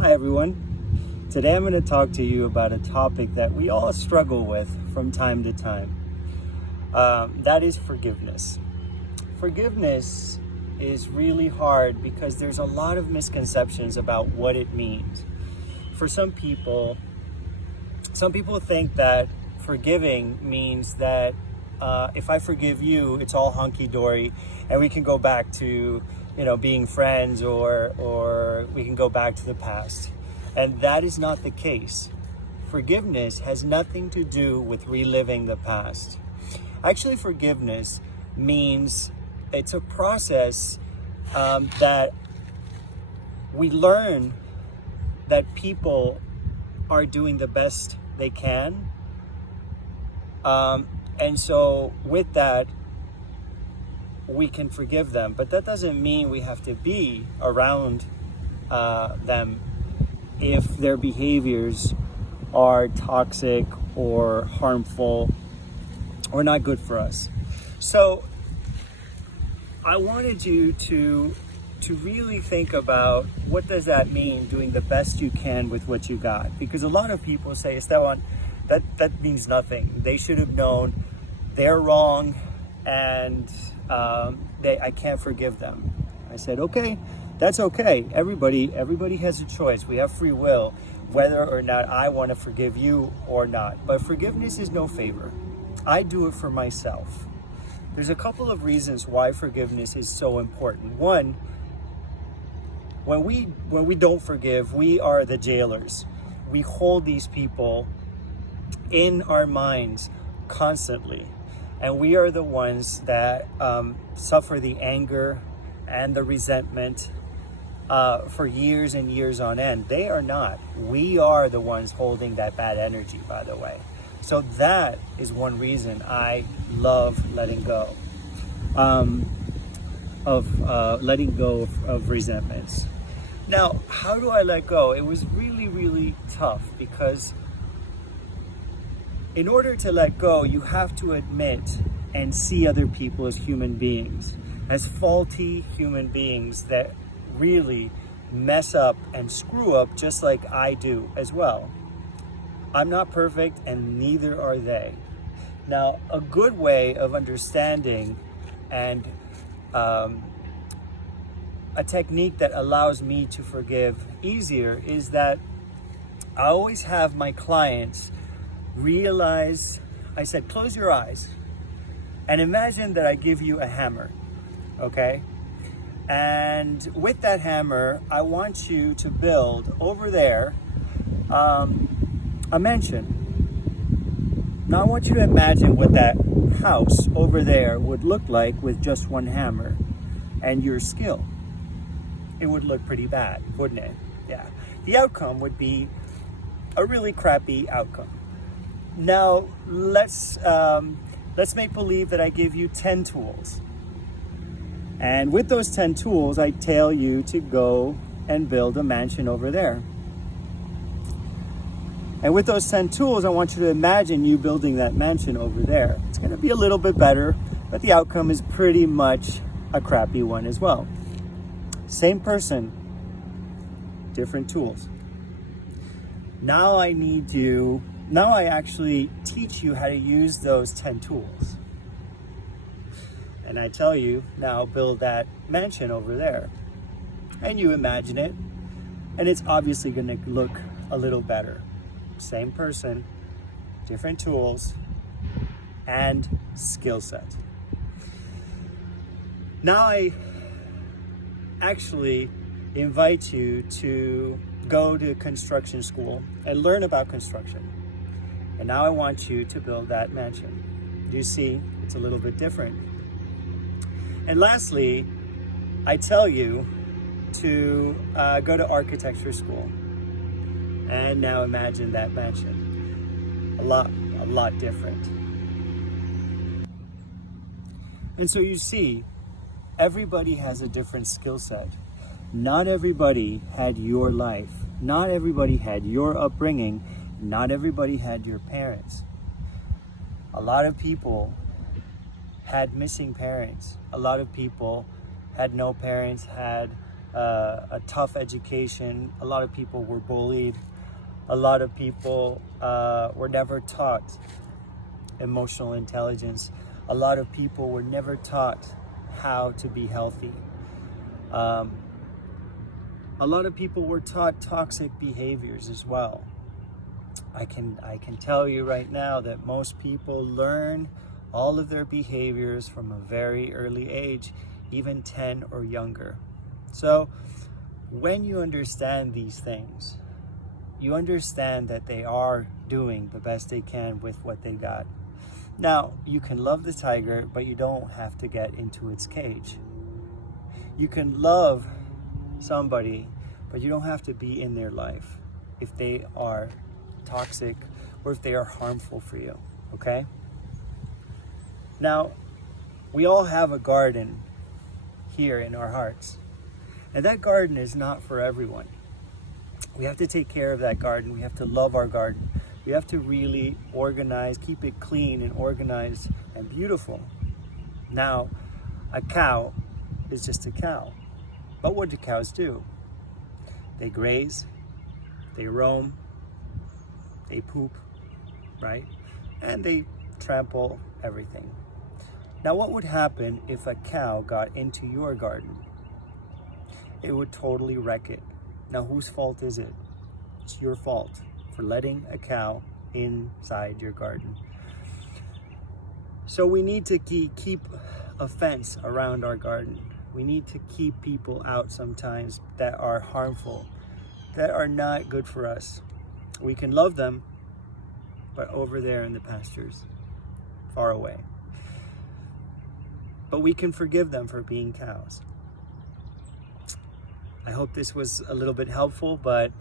Hi everyone. Today I'm going to talk to you about a topic that we all struggle with from time to time. That is forgiveness. Forgiveness is really hard because there's a lot of misconceptions about what it means. For some people think that forgiving means that if I forgive you, it's all hunky-dory and we can go back to being friends or we can go back to the past. And that is not the case. Forgiveness has nothing to do with reliving the past. Actually, forgiveness means it's a process that we learn that people are doing the best they can. And so with that, we can forgive them, but that doesn't mean we have to be around them if their behaviors are toxic or harmful or not good for us. So I wanted you to really think about what does that mean, doing the best you can with what you got. Because a lot of people say, Esteban, that means nothing. They should have known they're wrong and I can't forgive them. I said, okay, that's okay. Everybody has a choice. We have free will, whether or not I want to forgive you or not. But forgiveness is no favor. I do it for myself. There's a couple of reasons why forgiveness is so important. One, when we don't forgive, we are the jailers. We hold these people in our minds constantly. And we are the ones that suffer the anger and the resentment for years and years on end. They are not. We are the ones holding that bad energy, by the way. So that is one reason I love letting go of resentments. Now, how do I let go? It was really, really tough because in order to let go, you have to admit and see other people as human beings, as faulty human beings that really mess up and screw up just like I do as well. I'm not perfect and neither are they. Now, a good way of understanding and a technique that allows me to forgive easier is that I always have my clients realize, I said, close your eyes and imagine that I give you a hammer, okay? And with that hammer, I want you to build over there a mansion. Now I want you to imagine what that house over there would look like with just one hammer and your skill. It would look pretty bad, wouldn't it? Yeah. The outcome would be a really crappy outcome. Now, let's make believe that I give you 10 tools. And with those 10 tools, I tell you to go and build a mansion over there. And with those 10 tools, I want you to imagine you building that mansion over there. It's going to be a little bit better, but the outcome is pretty much a crappy one as well. Same person, different tools. Now I actually teach you how to use those 10 tools. And I tell you, now build that mansion over there. And you imagine it, and it's obviously going to look a little better. Same person, different tools, and skill set. Now I actually invite you to go to construction school and learn about construction. And now I want you to build that mansion. You see, it's a little bit different. And lastly, I tell you to go to architecture school. And now imagine that mansion. A lot different. And so you see, everybody has a different skill set. Not everybody had your life. Not everybody had your upbringing. Not everybody had your parents. A lot of people had missing parents. A lot of people had no parents, had a tough education. A lot of people were bullied. A lot of people were never taught emotional intelligence. A lot of people were never taught how to be healthy. A lot of people were taught toxic behaviors as well. I can tell you right now that most people learn all of their behaviors from a very early age, even 10 or younger. So when you understand these things, you understand that they are doing the best they can with what they got. Now, you can love the tiger, but you don't have to get into its cage. You can love somebody, but you don't have to be in their life if they are toxic or if they are harmful for you, okay? Now, we all have a garden here in our hearts, and that garden is not for everyone. We have to take care of that garden. We have to love our garden. We have to really organize, keep it clean and organized and beautiful. Now, a cow is just a cow. But what do cows do? They graze, they roam, they poop, right? And they trample everything. Now, what would happen if a cow got into your garden? It would totally wreck it. Now, whose fault is it? It's your fault for letting a cow inside your garden. So we need to keep a fence around our garden. We need to keep people out sometimes that are harmful, that are not good for us. We can love them, but over there in the pastures, far away. But we can forgive them for being cows. I hope this was a little bit helpful, but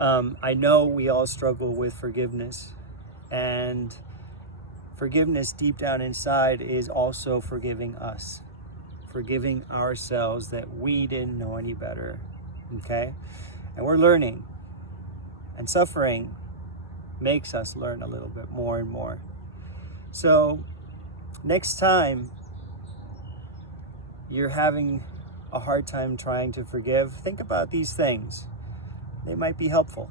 I know we all struggle with forgiveness, and forgiveness deep down inside is also forgiving us, forgiving ourselves that we didn't know any better, okay? And we're learning, and suffering makes us learn a little bit more and more. So next time you're having a hard time trying to forgive, think about these things. They might be helpful.